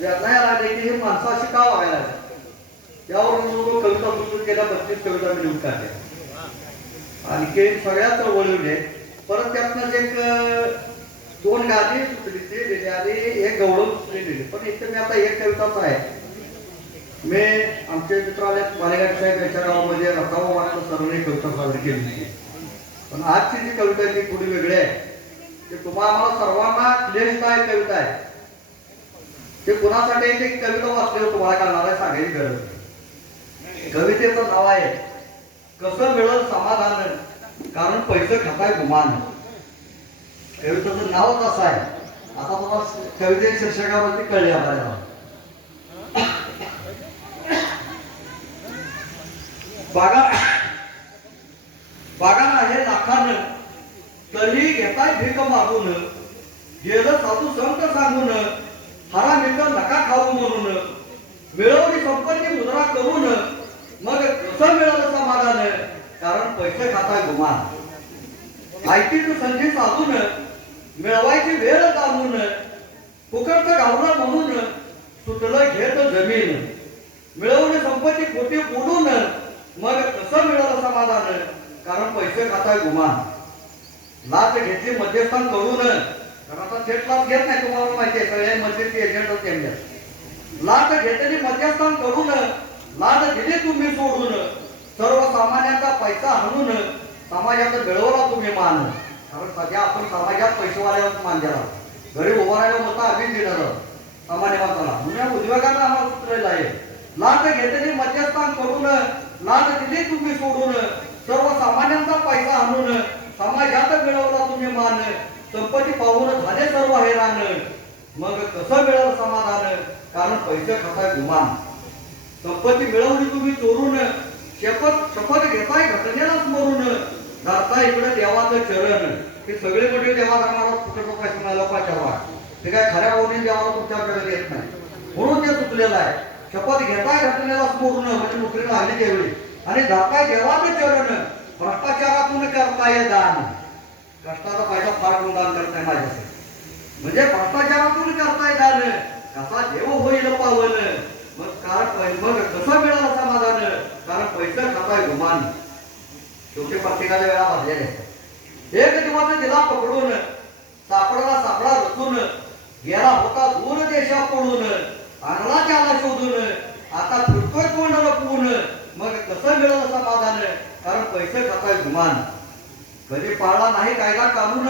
वेदना आले की हे माणसं अशी का वागायला त्यावरून त्यावर कविता सुरू केल्या बत्तीस कविता मी लिहून काढल्या आणखी सगळ्यात वळवले परत त्यातनं एक दोन गाणी सुचली ते लिहिली आणि एक गौरव सुचली लिहिली. पण इथे मी आता एक कविताच आहे. मी आमचे मित्रालयात मालेगाव साहेब यांच्या गावामध्ये रतावा वाटलं सरणे कविता सादर केली होती. पण आजची जी कविता आहे ती थोडी वेगळी आहे. ते तुम्हाला आम्हाला सर्वांना काय कविता आहे. ते कुणासाठी ते कविता वाचल्यावर तुम्हाला करणार आहे सांगायची गरज नाही. कवितेचं नाव आहे कसं मिळेल समाधान कारण पैसे खाताय गुमान. कवितेचं नावच असं आहे? आता तुम्हाला कविते शीर्षकावरती कळले आपल्याला बागा बागा आहे लाखान तरी घेताय भीक मागून. गेलं साधू संत सांगून हरा मित्र नका खाऊ म्हणून मिळवली संपत्ती मुद्रा करून मग कसं मिळालं समाधान कारण पैसे खाताय गुमान. ऐकीची संधी साधून मिळवायची वेळ जाणून फुकटचं गावलं म्हणून सुटलं घेत जमीन. मिळवली संपत्ती पोटी बोलून मग कसं मिळालं समाधान? कारण पैसे खाताय गुमान. लाच घेतली मध्यस्थान करून कारण आता थेट लाच घेत नाही तुम्हाला माहिती आहे सगळे मध्यस्थी एजंट त्यांच्या लाच घेतली मध्यस्थान करून लाच दिली तुम्ही सोडून. सर्वसामान्यांचा पैसा हणून समाजात मिळवला तुम्ही मान. कारण सध्या आपण समाजात पैसेवाल्यावर मान द्याला घरी उभा राहिला होता आम्ही देणार सामान्य माणसाला. म्हणून उद्योगांना आम्हाला सुचलेलं आहे. लाच घेतली मध्यस्थान करून लाच दिली तुम्ही सोडून. सर्वसामान्यांचा पैसा आणून समाजात मिळवला तुम्ही मान. संपत्ती पाहून झाले सर्व हैराण. मग कसं मिळालं समाधान? कारण पैसे खाताय गुमान. संपत्ती मिळवली तुम्ही चोरून. शपथ शपथ घेताय घटनेला स्मरून. धरता इकडे देवाचं चरण. हे सगळे मोठे देवा धर्माला कुठे पैसे मिळाला पाठवा ते काय खऱ्या भावने देवाला तुमच्याकडे येत नाही. म्हणून ते चुकलेलं आहे. शपथ घेताय घटनेला स्मरून म्हणजे नोकरीला आली त्यावेळी. आणि धरताय देवाचं चरण. भ्रष्टाचारातून करताय दान. कष्टाचा पैसा फार दान करताय माझ्यासाठी. म्हणजे भ्रष्टाचारातून करताय दान कसा देव होईल पावन मग कारण पै- मग कसं मिळालं समाधान कारण पैसे खाताय शेवटी प्रत्येकाच्या वेळा भरलेले असतात एक दिवस दिला पकडून सापडला सापडा रचून गेला होता दूर देशा पडून आणला त्याला शोधून आता फिरतोय कोण लपवून मग कसं मिळालं समाधान कारण पैसे खाताय गुमान कधी पाळला नाही कायदा काढून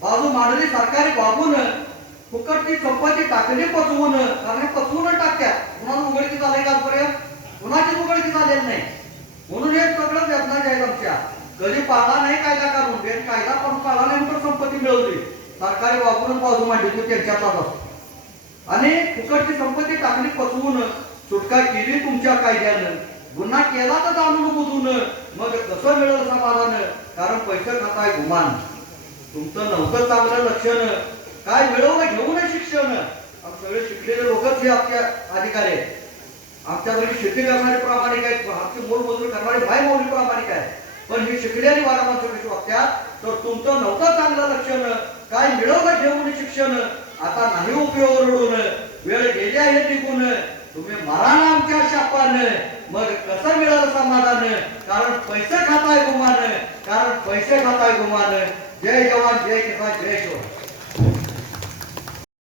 बाजू मांडली सरकारी बाबून फुकटची संपत्ती टाकली पचवून कारण पचवून टाकत्या. कुणाला उघडकी झालंय का पर्यंत कुणाची उघडकी झालेली नाही. म्हणून हे सगळं व्यवसाय आहेत आमच्या कधी पाळला नाही कायदा काढून बेन कायदा पण पाळला नाही तर संपत्ती मिळवली. सरकारी वापरून बाजू मांडली तो त्यांच्यातलाच असतो. आणि फुकटची संपत्ती टाकली पचवून सुटका केली तुमच्या कायद्यानं. गुन्हा केला तर जाणून बुजून. मग कसं मिळेल समाधान कारण पैसे खाताय गुमान. तुमचं नव्हतं चांगलं लक्षण. काय मिळवलं घेऊन शिक्षण. सगळे शिकलेले लोकच हे आपल्या अधिकारी आहेत. आमच्या घरी शेती करणारे प्रामाणिक आहेत आमची मोलमजुरी करणारे भाई मौली प्रामाणिक आहेत. पण ही शिकलेली बारा वागतात तर तुमचं नव्हतं चांगलं लक्षण काय मिळवलं घेऊन शिक्षण आता नाही उपयोग रडून वेळ गेली आहे निघून तुम्ही मारा ना आमच्या शापान मग कसं मिळालं समाधान? कारण पैसे खाताय गुमान कारण पैसे खाताय गुमान. जय जवान जय किसान जय शिवाय